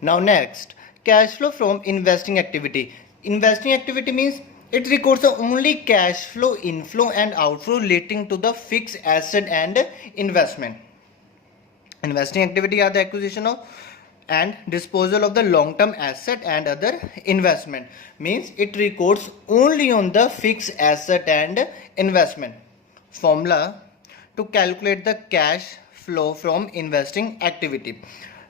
Now next, cash flow from investing activity. Investing activity means it records the only cash flow inflow and outflow relating to the fixed asset and investment. Investing activity are the acquisition of and disposal of the long-term asset and other investment. Means it records only on the fixed asset and investment. Formula to calculate the cash flow from investing activity.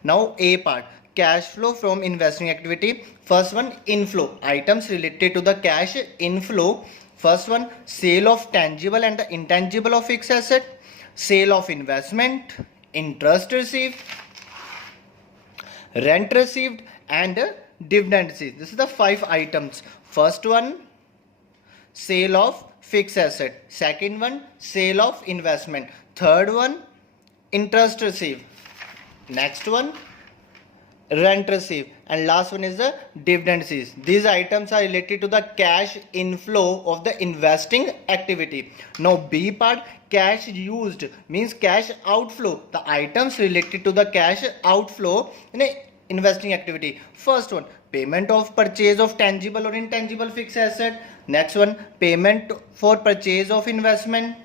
Now A part, cash flow from investing activity. First one, inflow, items related to the cash inflow. First one, sale of tangible and the intangible of fixed asset, sale of investment, interest received, rent received and dividend received. This is the 5 items. First one, sale of fixed asset. Second one, sale of investment. Third one, interest received. Next one, rent received, and last one is the dividend received. These items are related to the cash inflow of the investing activity. Now B part, cash used means cash outflow, the items related to the cash outflow in a investing activity. First one, payment of purchase of tangible or intangible fixed asset. Next one, payment for purchase of investment,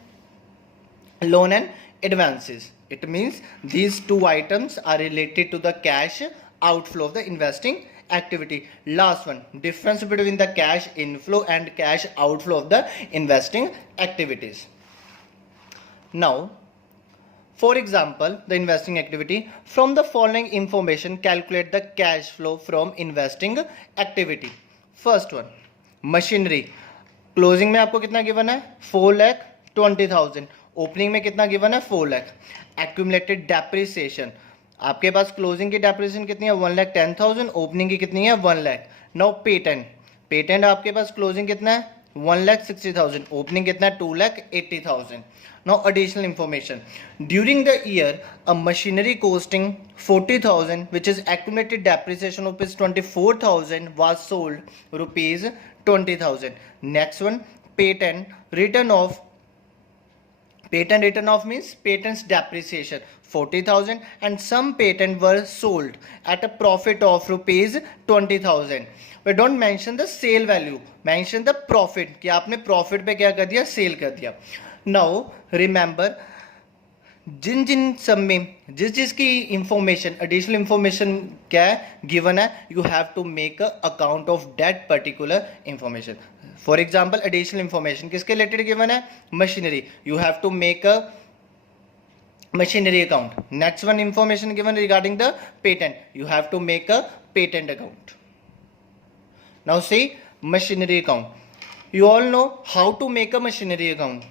loan and advances. It means these 2 items are related to the cash outflow of the investing activity. Last one, difference between the cash inflow and cash outflow of the investing activities. Now, for example, the investing activity. From the following information, calculate the cash flow from investing activity. First one, machinery. Closing में आपको कितना given है 4,20,000. Opening में कितना given है 4 lakh. Accumulated depreciation, आपके पास closing की depreciation कितनी है 1,10,000, ओपनिंग की कितनी है 1 लाख. नाउ पेटेंट, पेटेंट आपके पास क्लोजिंग कितना है 1,60,000, ओपनिंग कितना है 2,80,000. Now additional information. During the year, a machinery costing 40,000, which is accumulated depreciation of rupees 24,000, was sold rupees 20,000. Next one, patent written off. Patent written off means patents depreciation 40,000, and some patent were sold at a profit of rupees 20,000. We don't mention the sale value, mention the profit कि आपने profit पे क्या कर दिया sale कर दिया. Now remember, जिन सब में जिस की इंफॉर्मेशन एडिशनल इंफॉर्मेशन क्या है गिवन है, you have to make a account of that particular information. For example additional information किसके रिलेटेड गिवन है machinery, you have to make a machinery account. Next one, information given regarding the patent, you have to make a patent account. Now see, machinery account, you all know how to make a machinery account.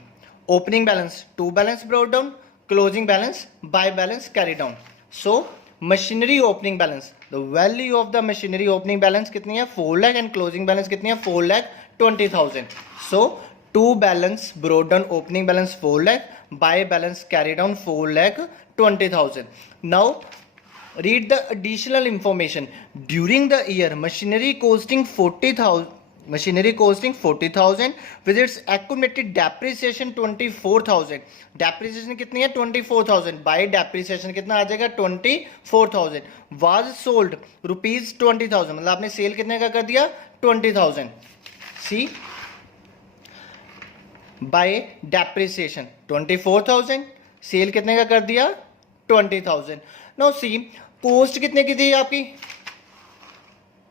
Opening balance to balance brought down, closing balance by balance carried down. So machinery opening balance, the value of the machinery opening balance कितनी है 4 lakh and closing balance कितनी है 4,20,000. So to balance brought down, opening balance 4 lakh, by balance carried down 4,20,000. Now read the additional information. During the year, machinery costing 40,000, with its accumulated depreciation 24,000. depreciation कितनी है 24,000, by depreciation कितना आ जाएगा 24,000. was sold rupees 20,000, मतलब आपने cell कितने का कर दिया 20,000. see, by depreciation 24,000, सेल कितने का कर दिया 20,000. नाउ सी, कॉस्ट कितने की थी आपकी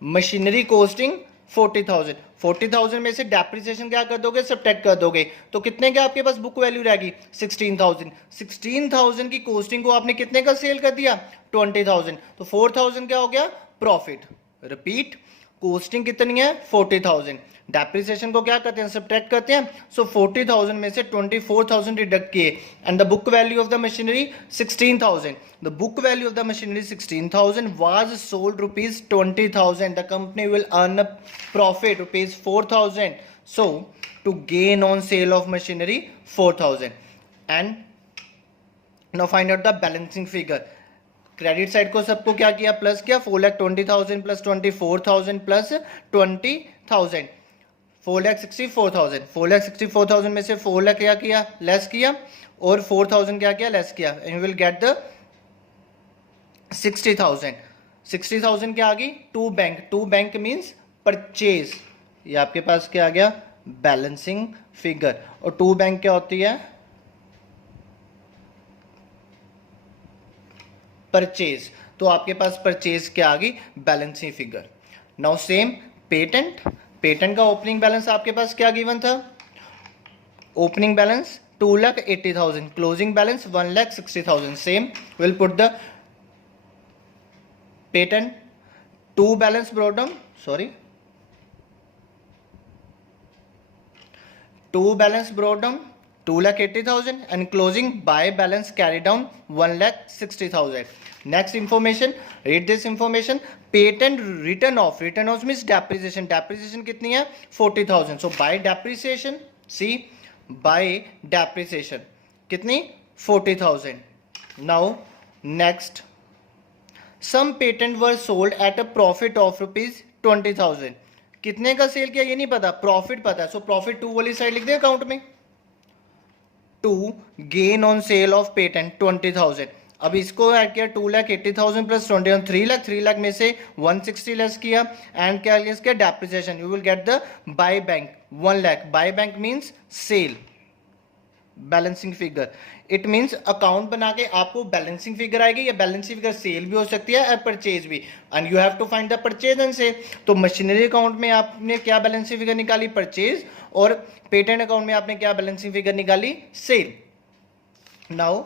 मशीनरी कॉस्टिंग 40,000. 40,000 में से डेप्रिसिएशन क्या कर दोगे सब्ट्रैक्ट कर दोगे, तो कितने के आपके पास बुक वैल्यू रहेगी 16,000. 16,000 की कॉस्टिंग को आपने कितने का सेल कर दिया 20,000, तो 4,000 क्या हो गया प्रॉफिट. रिपीट, कॉस्टिंग कितनी है 40,000, डेप्रिसिएशन को क्या करते हैं सब्ट्रैक्ट करते हैं. सो 40,000 में से 24,000 डिडक्ट किए, and the book value of the machinery 16,000. The book value of the machinery 16,000 was sold rupees 20,000. The company will earn a profit rupees 4,000. So to gain on sale of machinery 4,000. And now find out the balancing figure. Credit side को सबको क्या किया plus किया 4,20,000 plus 24,000 plus 20,000, 4,64,000. 4,64,000 में से 4 लाख क्या किया less किया और 4,000 क्या किया लेस किया, and you will get the 60,000. 60,000 क्या आ गई, टू बैंक मीन्स परचेज, ये आपके पास क्या आ गया, बैलेंसिंग फिगर। और टू बैंक क्या होती है, परचेज, तो आपके पास परचेज क्या आ गई, balancing figure. Now same patent, patent का ओपनिंग बैलेंस आपके पास क्या गिवन था, opening balance 2,80,000, closing balance 1,60,000। Same will put the patent to balance brought down, sorry, to balance brought down 2,80,000 and closing by balance carried down 1,60,000. Next information, read this information. Patent written off means depreciation, depreciation कितनी है 40,000, so by depreciation, see by depreciation कितनी 40,000. now next, some patent were sold at a profit of ₹20,000, कितने का cell किया ये नहीं पता, profit पता है, सो प्रॉफिट टू वाली साइड लिख दे अकाउंट में, to gain on sale of patent 20,000। अब इसको ऐड किया 2,80,000 प्लस 20, 3 लाख में से 160 लेस किया एंड क्या लेस किया, depreciation, you will get the by bank 1 lakh, by bank means sale, balancing figure. It means account बना के आपको बैलेंसिंग फिगर आएगी, या बैलेंसिंग फिगर सेल भी हो सकती है और परचेज भी, and you have to find the purchase and sale. तो मशीनरी अकाउंट में आपने क्या बैलेंसिंग फिगर निकाली, परचेज, और पेटेंट अकाउंट में आपने क्या बैलेंसिंग फिगर निकाली, sale. Now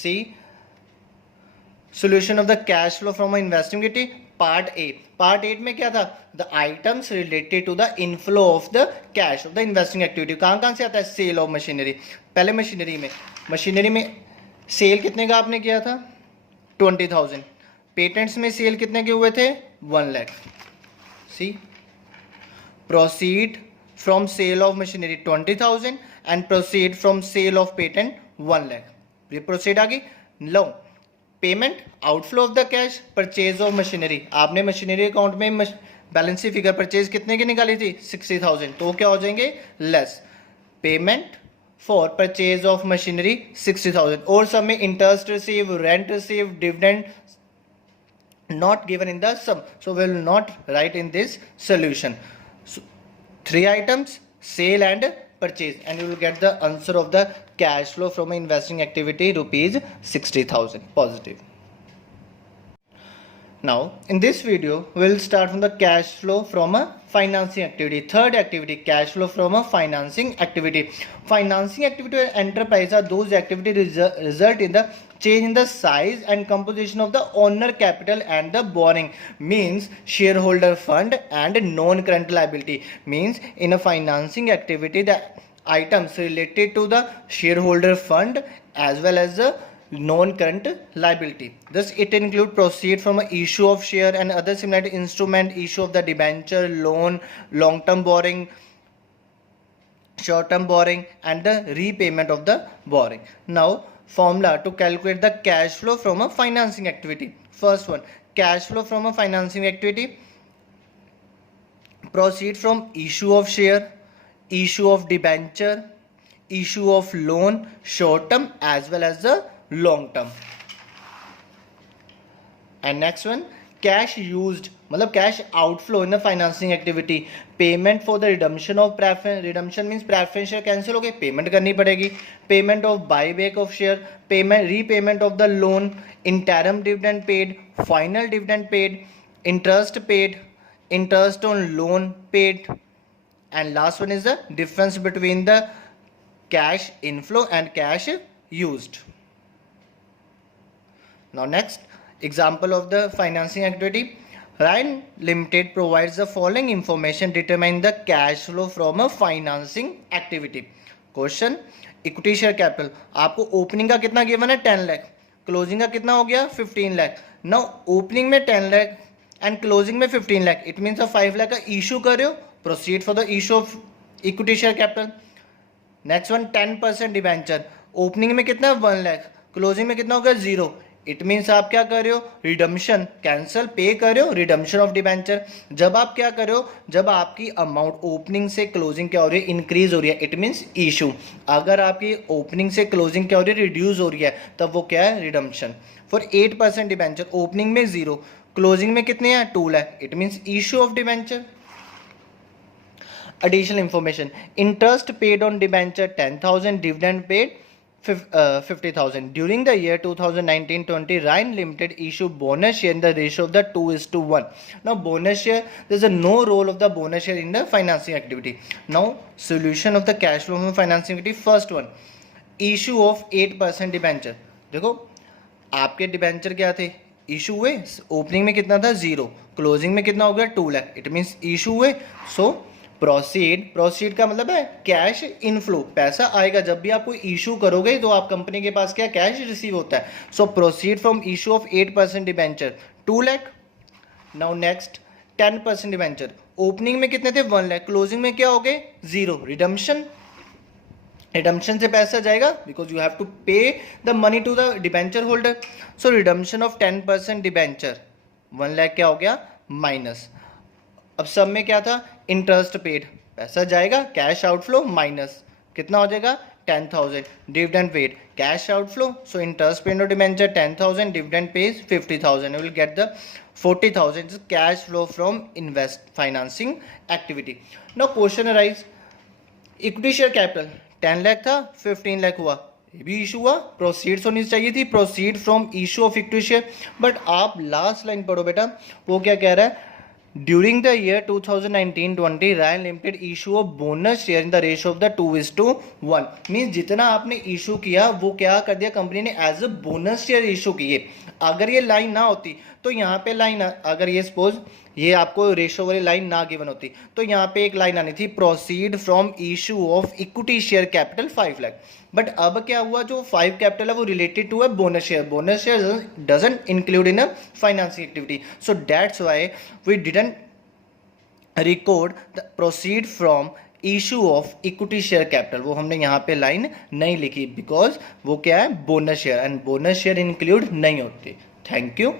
see solution of the cash flow from investing activity, part 8 में क्या था, the items related to the inflow of the cash of the investing activity, कहां से आता है, सेल ऑफ मशीनरी। पहले मशीनरी में सेल कितने का आपने किया था 20,000, पेटेंट्स में सेल कितने के हुए थे 1 lakh. C proceed from sale of machinery 20,000 and proceed from sale of patent 1 lakh, ये प्रोसीड आ गई। लो payment outflow of the cash, purchase of machinery, आपने मशीनरी अकाउंट में बैलेंस शीट फिगर परचेज कितने की निकाली थी 60,000, तो क्या हो जाएंगे less, payment for purchase of machinery 60,000, और सब में interest receive, rent receive, dividend not given in the sum, so we will not write in this solution. So, 3 items, sale and purchase, and you will get the answer of the cash flow from investing activity ₹60,000 positive. Now in this video we will start from the cash flow from a financing activity. Third activity, cash flow from a financing activity. Financing activity or enterprise are those activities result in the change in the size and composition of the owner capital and the borrowing, means shareholder fund and non-current liability. Means in a financing activity the items related to the shareholder fund as well as the non-current liability. Thus it include proceed from a issue of share and other similar instrument, issue of the debenture, loan, long-term borrowing, short-term borrowing, and the repayment of the borrowing. Now formula to calculate the cash flow from a financing activity. First one, cash flow from a financing activity, proceed from issue of share, issue of debenture, issue of loan, short-term as well as the long term. And next one, cash used मतलब cash outflow in the financing activity, payment for the redemption of preference, redemption means preference share cancel हो गई, payment करनी पड़ेगी, payment of buyback of share, payment repayment of the loan, interim dividend paid, final dividend paid, interest paid, interest on loan paid, and last one is the difference between the cash inflow and cash used. Now next example of the financing activity, Ryan Limited provides the following information determine the cash flow from a financing activity. Question, equity share capital, आपको opening का कितना given है 10 lakh, closing का कितना हो गया 15 lakh. Now opening में 10 lakh and closing में 15 लाख, इट मीन्स आप 5 लाख का इशू कर रहे हो, proceed for the issue of equity share capital. Next one 10% debenture, opening में कितना 1 लाख, क्लोजिंग में कितना हो गया 0, इट मीन्स आप क्या कर रहे हो रिडम्पशन, कैंसल पे कर रहे हो, रिडम्पशन ऑफ डिबेंचर। जब आप क्या कर रहे हो, जब आपकी अमाउंट ओपनिंग से क्लोजिंग क्या हो रही है इंक्रीज हो रही है, इट मीन्स इशू। अगर आपकी ओपनिंग से क्लोजिंग क्या हो रही है रिड्यूस हो रही है, तब वो क्या है रिडम्पशन। फॉर 8% डिबेंचर, ओपनिंग में 0, क्लोजिंग में कितने हैं 2 lakh, it means issue of debenture. Additional information, interest paid on debenture 10,000, dividend paid 50,000. During the year 2019-20, Ryan Limited issued bonus share in the ratio of the 2:1. Now bonus share, there is no role of the bonus share in the financing activity. Now solution of the cash flow from financing activity. First one, issue of 8% debenture. देखो आपके debenture क्या थे, issue हुए, opening में कितना था 0, closing में कितना हो गया 2 लाख, इट मीन्स इशू हुए. सो प्रोसीड का मतलब है कैश इनफ्लो, पैसा आएगा. जब भी आप कोई इशू करोगे तो आप कंपनी के पास क्या कैश रिसीव होता है. So proceed from issue of 8% debenture 2 lakh. Now next 10% debenture, opening में कितने थे 1 लाख, क्लोजिंग में क्या हो गए 0, रिडम्पशन. रिडम्पशन से पैसा जाएगा because you have to pay the money to the debenture holder. So redemption of 10% debenture 1 lakh क्या हो गया माइनस. अब सब में क्या था, इंटरेस्ट पेड, पैसा जाएगा, कैश आउटफ्लो माइनस कितना हो जाएगा 10,000. Dividend paid, cash outflow, so interest paid और debenture 10,000, dividend pays 50,000. You will get the 40,000 cash flow from invest financing activity. Now question arise, equity share capital 10 lakh था, 15 लाख हुआ, ये भी इशू हुआ, प्रोसीड्स होनी चाहिए थी, proceed from issue of equity share. But आप लास्ट लाइन पढ़ो बेटा, वो क्या कह रहा है, during the year 2019-20 Ryan Limited issue of bonus share in the ratio of the 2:1. Means जितना आपने इशू किया वो क्या कर दिया कंपनी ने, as a bonus share issue किए. अगर ये लाइन ना होती तो यहाँ पे लाइन, अगर ये सपोज ये आपको रेशियो वाली लाइन ना गिवन होती तो यहाँ पे एक लाइन आनी थी, proceed from issue of equity share capital 5 lakh. But अब क्या हुआ, जो 5 कैपिटल है वो रिलेटेड टू है bonus share. Bonus share doesn't include in a financing activity. So that's why we didn't record the proceed from issue of equity share capital. वो हमने यहाँ पे लाइन नहीं लिखी बिकॉज वो क्या है bonus share, and bonus share include नहीं होती. Thank you.